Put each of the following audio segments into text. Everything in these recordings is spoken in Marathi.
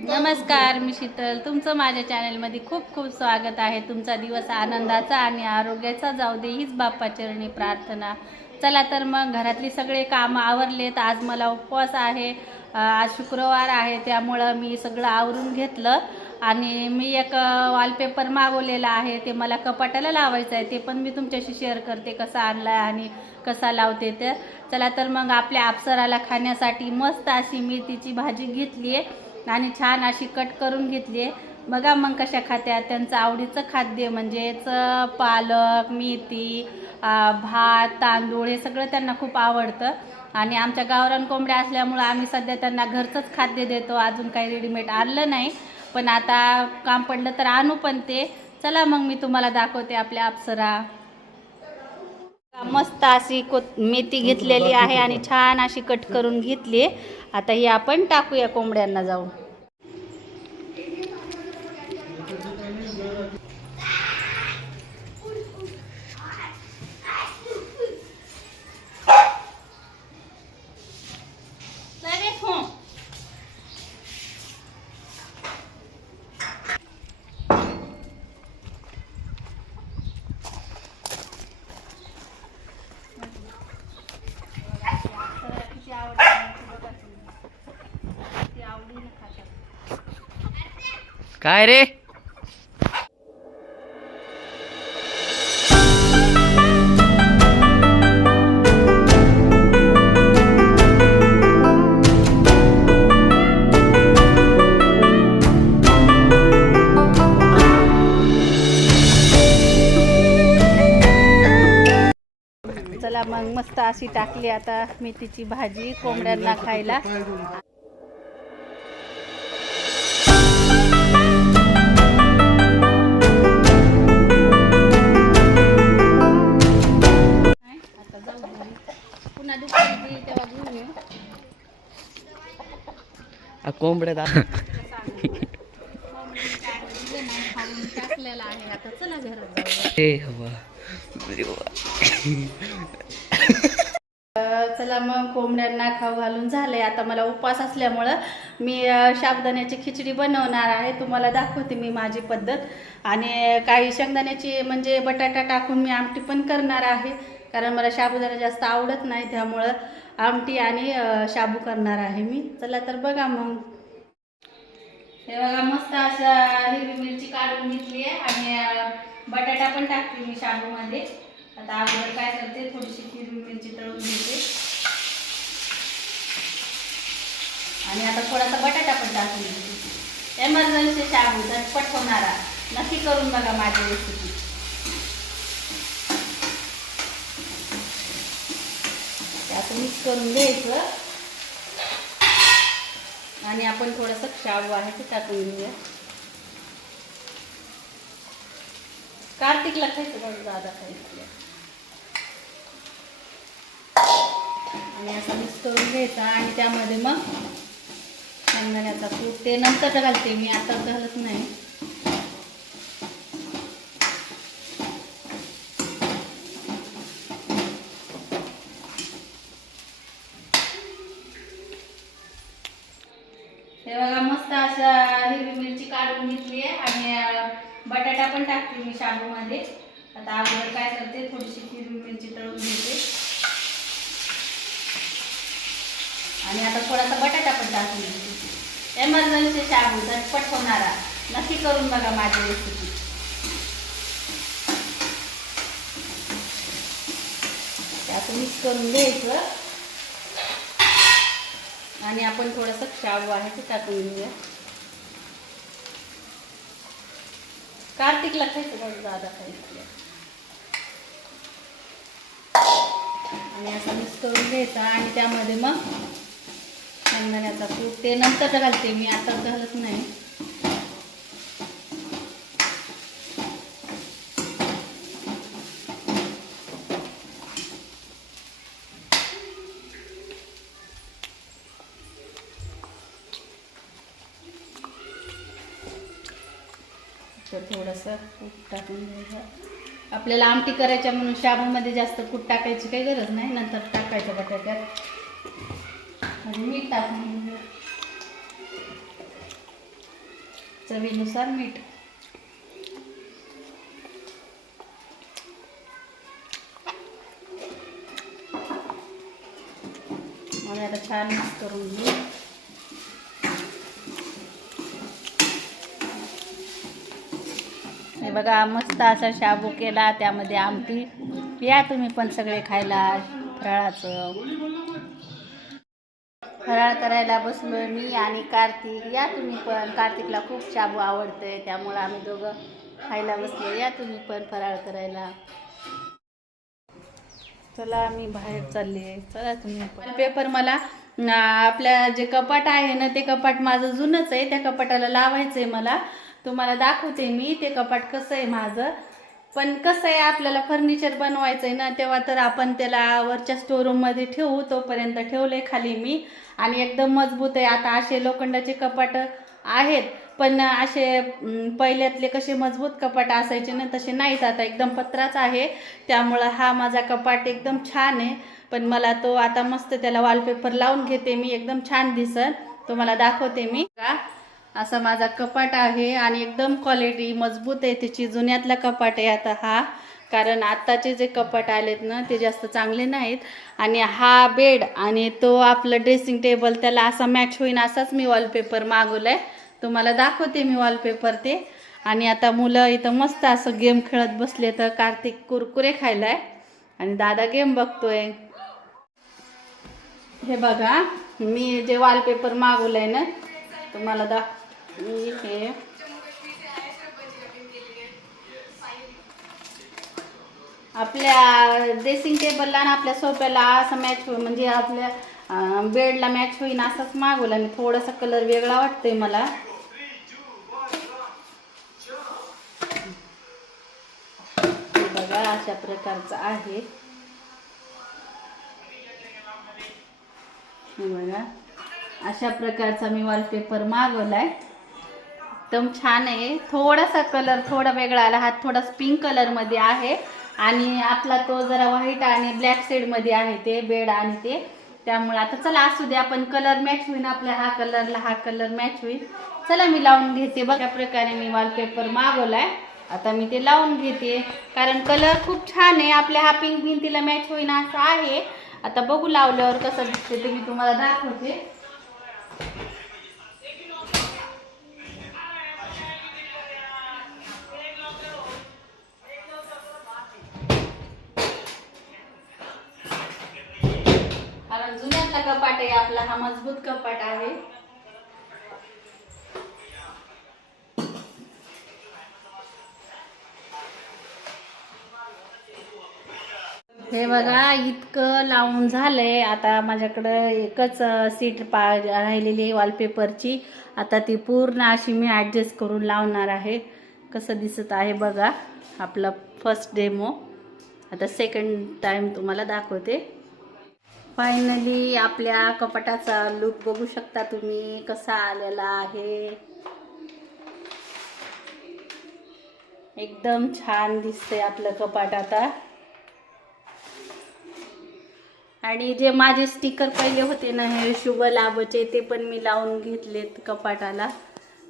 नमस्कार मी शीतल. तुमचं माझ्या चॅनलमध्ये खूप खूप स्वागत आहे. तुमचा दिवस आनंदाचा आणि आरोग्याचा जाऊ दे हीच बाप्पाचरणी प्रार्थना. चला तर मग घरातली सगळे कामं आवरलेत. आज मला उपवास आहे. आज शुक्रवार आहे त्यामुळं मी सगळं आवरून घेतलं. आणि मी एक वॉलपेपर मागवलेला आहे. ते मला कपाटाला लावायचं आहे. ते पण मी तुमच्याशी शेअर करते कसा आणला आहे आणि कसा लावते तर चला तर मग आपल्या अप्सराला खाण्यासाठी मस्त अशी मेथीची भाजी घेतली आहे आणि छान अशी कट करून घेतली आहे. बघा मग कशा खात्या त्यांचं आवडीचं खाद्य म्हणजेच पालक मेथी भात तांदूळ हे सगळं त्यांना खूप आवडतं. आणि आमच्या गावरान कोंबड्या असल्यामुळं आम्ही सध्या त्यांना घरचंच खाद्य देतो. अजून काही रेडीमेड आणलं नाही. पण आता काम पडलं तर आणू पण ते. चला मग मी तुम्हाला दाखवते आपल्या अप्सरा. मस्त अशी को मेथी घेतलेली आहे आणि छान अशी कट करून घेतली आता ही आपण टाकूया कोंबड्यांना जाऊन. काय रे? चला मग मस्त अशी टाकली आता मेथीची भाजी कोंबड्यांना खायला. आ, कोंबड्या दा खाऊन टाकलेला आहे आता चला हे मग कोंबड्यांना खाऊ घालून झालंय. आता मला उपवास असल्यामुळं मी अ, साबुदाण्याची खिचडी बनवणार आहे. तुम्हाला दाखवते मी माझी पद्धत. आणि काही शेंगदाण्याची म्हणजे बटाटा टाकून मी आमटी पण करणार आहे. कारण मला साबुदाणा जास्त आवडत नाही त्यामुळं आमटी आणि शाबू करणार आहे मी. चला तर बघा मग. हे बघा मस्त अशा हिरवी मिरची काढून घेतली आहे आणि बटाटा पण टाकते मी शाबूमध्ये. आता अगोदर काय करते थोडीशी हिरवी मिरची तळून घेते. आणि आता थोडासा बटाटा पण टाकून घेते. एमर्जन्सी शाबू झटपट होणारा. नक्की करून बघा माझी रेसिपी त्यात मिक्स करून घ्यायचं. आणि आपण थोडंसं शाबू आहे ते टाकून घेऊया. कार्तिकला खायचं बघ दादा खायचं आणि असं मिक्स करून घ्यायचा आणि त्यामध्ये मग शेंगदाण्याचा कूट ते नंतर घालते मी आता घालत नाही. हे बघा मस्त अशा हिरवी मिरची काढून घेतली आहे आणि बटाटा पण टाकते मी शाबूमध्ये. आता अगोदर काय करते थोडीशी हिरवी मिरची तळून घेते. आणि आता थोडासा बटाटा पण टाकून घेते. एमर्जन्सी शाबू झटपट होणारा. नक्की करून बघा माझी रेसिपी त्यात मिक्स करून घ्यायचं. आणि आपण थोडंसं शाबू आहे ते टाकून घेऊया. कार्तिकला खायचं बघ दादा खायचं आणि असं मिक्स करून घ्यायचा आणि त्यामध्ये मग शेंगदाण्याचा तूप ते नंतर घालते मी आता घालत नाही. तर थोडंसं कूट टाकून घ्यायचं. आपल्याला आमटी करायच्या म्हणून शाबूमध्ये जास्त कूट टाकायची काही गरज नाही नंतर टाकायचं बटाट्यात आणि मीठ टाकून चवीनुसार मीठ. आणि आता छान मिक्स करून घेऊ. हे बघा मस्त असा शाबू केला त्यामध्ये आमटी. या तुम्ही पण सगळे खायला फराळाचं. फराळ करायला बसलो मी आणि कार्तिक. या तुम्ही पण. कार्तिकला खूप शाबू आवडतंय त्यामुळं आम्ही दोघं खायला बसलो या तुम्ही पण फराळ करायला. चला आम्ही बाहेर चालले चला तुम्ही पेपर मला आपल्या जे कपाट आहे ना ते कपाट माझं जुनंच आहे. त्या कपाटाला लावायचं आहे मला. तुम्हाला दाखवते मी ते कपाट कसं आहे माझं. पण कसं आहे आपल्याला फर्निचर बनवायचं आहे ना तेव्हा तर आपण त्याला वरच्या स्टोरूममध्ये ठेवू तोपर्यंत ठेवले खाली मी. आणि एकदम मजबूत आहे. आता असे लोखंडाचे कपाट आहेत पण असे पहिल्यातले कसे मजबूत कपाट असायचे ना तसे नाहीत. आता एकदम पत्राच आहे. त्यामुळं हा माझा कपाट एकदम छान आहे. पण मला तो आता मस्त त्याला वॉलपेपर लावून घेते मी. एकदम छान दिसन. तुम्हाला दाखवते मी. का असा माझा कपाट आहे आणि एकदम क्वालिटी मजबूत आहे त्याची जुन्यातला कपाट आहे आता हा. कारण आत्ताचे जे कपाट आलेत ना ते जास्त चांगले नाहीत. आणि हा बेड आणि तो आपलं ड्रेसिंग टेबल त्याला असा मॅच होईन असाच मी वॉलपेपर मागवलाय. तुम्हाला दाखवते मी वॉलपेपर ते. आणि आता मुलं इथं मस्त असं गेम खेळत बसले तर कार्तिक कुरकुरे खायलाय. आणि दादा गेम बघतोय. हे बघा मी जे वॉलपेपर मागवलंय ना तुम्हाला दाख मी हे. आपल्या ड्रेसिंग टेबलला आणि आपल्या सोप्याला असं मॅच होईल म्हणजे आपल्या बेडला मॅच होईन असंच मागवलं मी थोडासा कलर वेगळा वाटतोय मला. बघा अशा प्रकारचं आहे. बघा. अशा प्रकारचा मी वॉलपेपर मागवलाय. एकदम छान आहे. थोडासा कलर थोडा वेगळा आला. हा थोडा पिंक कलरमध्ये आहे. आणि आपला तो जरा व्हाईट आणि ब्लॅक शेडमध्ये आहे ते बेड आणि ते. त्यामुळे आता चला असू दे आपण कलर मॅच होईल आपल्या हा कलरला हा कलर मॅच होईल. चला मी लावून घेते. बघा प्रकारे मी वॉलपेपर मागवलाय. आता मी ते लावून घेते. कारण कलर खूप छान आहे. आपल्या हा पिंक भिंतीला मॅच होईन असं आहे. आता बघू लावल्यावर कसं दिसते ते मी तुम्हाला दाखवते. कारण कपाट आहे आपला हा मजबूत कपाट आहे. हे बघा इतकं लावून झालंय. आता माझ्याकडं एकच सीट पा राहिलेली आहे वॉलपेपरची आता ती पूर्ण अशी मी ॲडजस्ट करून लावणार आहे. कसं दिसत आहे बघा आपला फर्स्ट डेमो आता सेकंड टाइम तुम्हाला दाखवते. फायनली आपल्या कपाटाचा लुक बघू शकता तुम्ही. कसा आलेला आहे. एकदम छान दिसते आपलं कपाट आता. आणि जे माझे स्टिकर पहिले होते ना हे शुभ लाभचे ते पण मी लावून घेतलेत कपाटाला.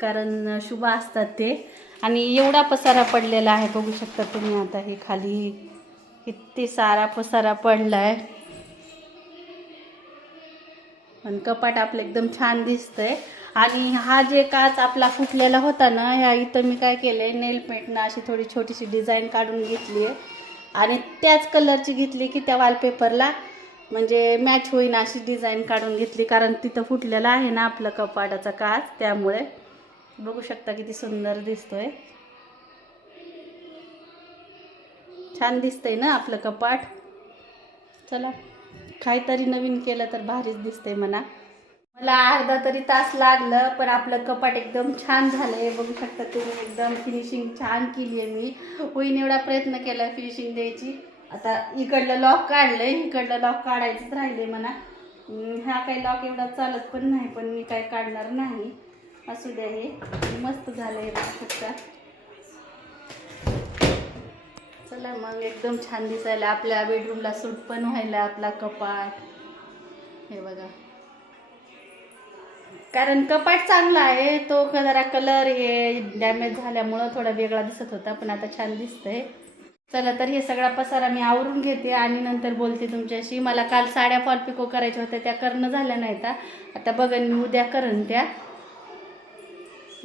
कारण शुभ असतात ते. आणि एवढा पसारा पडलेला आहे बघू शकता तुम्ही आता हे खाली. किती सारा पसारा पडला आहे पण कपाट आपलं एकदम छान दिसतंय. आणि हा जे काच आपला फुटलेला होता ना ह्या इथं मी काय केलंय नेल पेंटनं अशी थोडी छोटीशी डिझाईन काढून घेतली आहे. आणि त्याच कलरची घेतली की त्या वॉलपेपरला म्हणजे मॅच होईन अशी डिझाईन काढून घेतली कारण तिथं फुटलेला आहे ना आपलं कपाटाचा काच त्यामुळे बघू शकता किती सुंदर दिसतोय. छान दिसतंय ना आपलं कपाट. चला. काहीतरी नवीन केलं तर भारीच दिसतंय म्हणा. मला अर्धा तरी तास लागलं पण आपलं कपाट एकदम छान झालंय. बघू शकता तुम्ही एकदम फिनिशिंग छान केली आहे मी. होईन एवढा प्रयत्न केला फिनिशिंग द्यायची. आता इकडलं लॉक काढलंय इकडलं लॉक काढायचंच राहिले म्हणा. हा काही लॉक एवढा चालत पण नाही पण मी काय काढणार नाही. असू द्या हे. मस्त झालंय बघू शकता. चला मग एकदम छान दिसायला. आपल्या बेडरूमला सूट पण व्हायला आपला कपाट. हे बघा. कारण कपाट चांगला आहे तो जरा कलर हे डॅमेज झाल्यामुळं थोडा वेगळा दिसत होता पण आता छान दिसतंय. चला तर हे सगळा पसारा मी आवरून घेते आणि नंतर बोलते तुमच्याशी. मला काल साड्या फॉल पिको करायच्या होत्या त्या करणं झाल्या नाहीत हा. आता बघन मी उद्या करण त्या.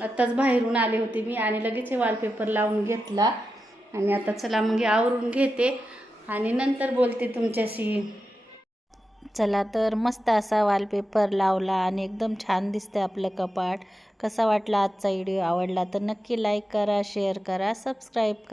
आत्ताच बाहेरून आले होते मी आणि लगेच हे वॉलपेपर लावून घेतला. आणि आता चला मग आवरून घेते आणि नंतर बोलते तुमच्याशी. चला तर मस्त असा वॉलपेपर लावला आणि एकदम छान दिसते आपलं कपाट. कसा वाटला आजचा व्हिडिओ आवडला तर नक्की लाईक करा शेअर करा सबस्क्राईब करा.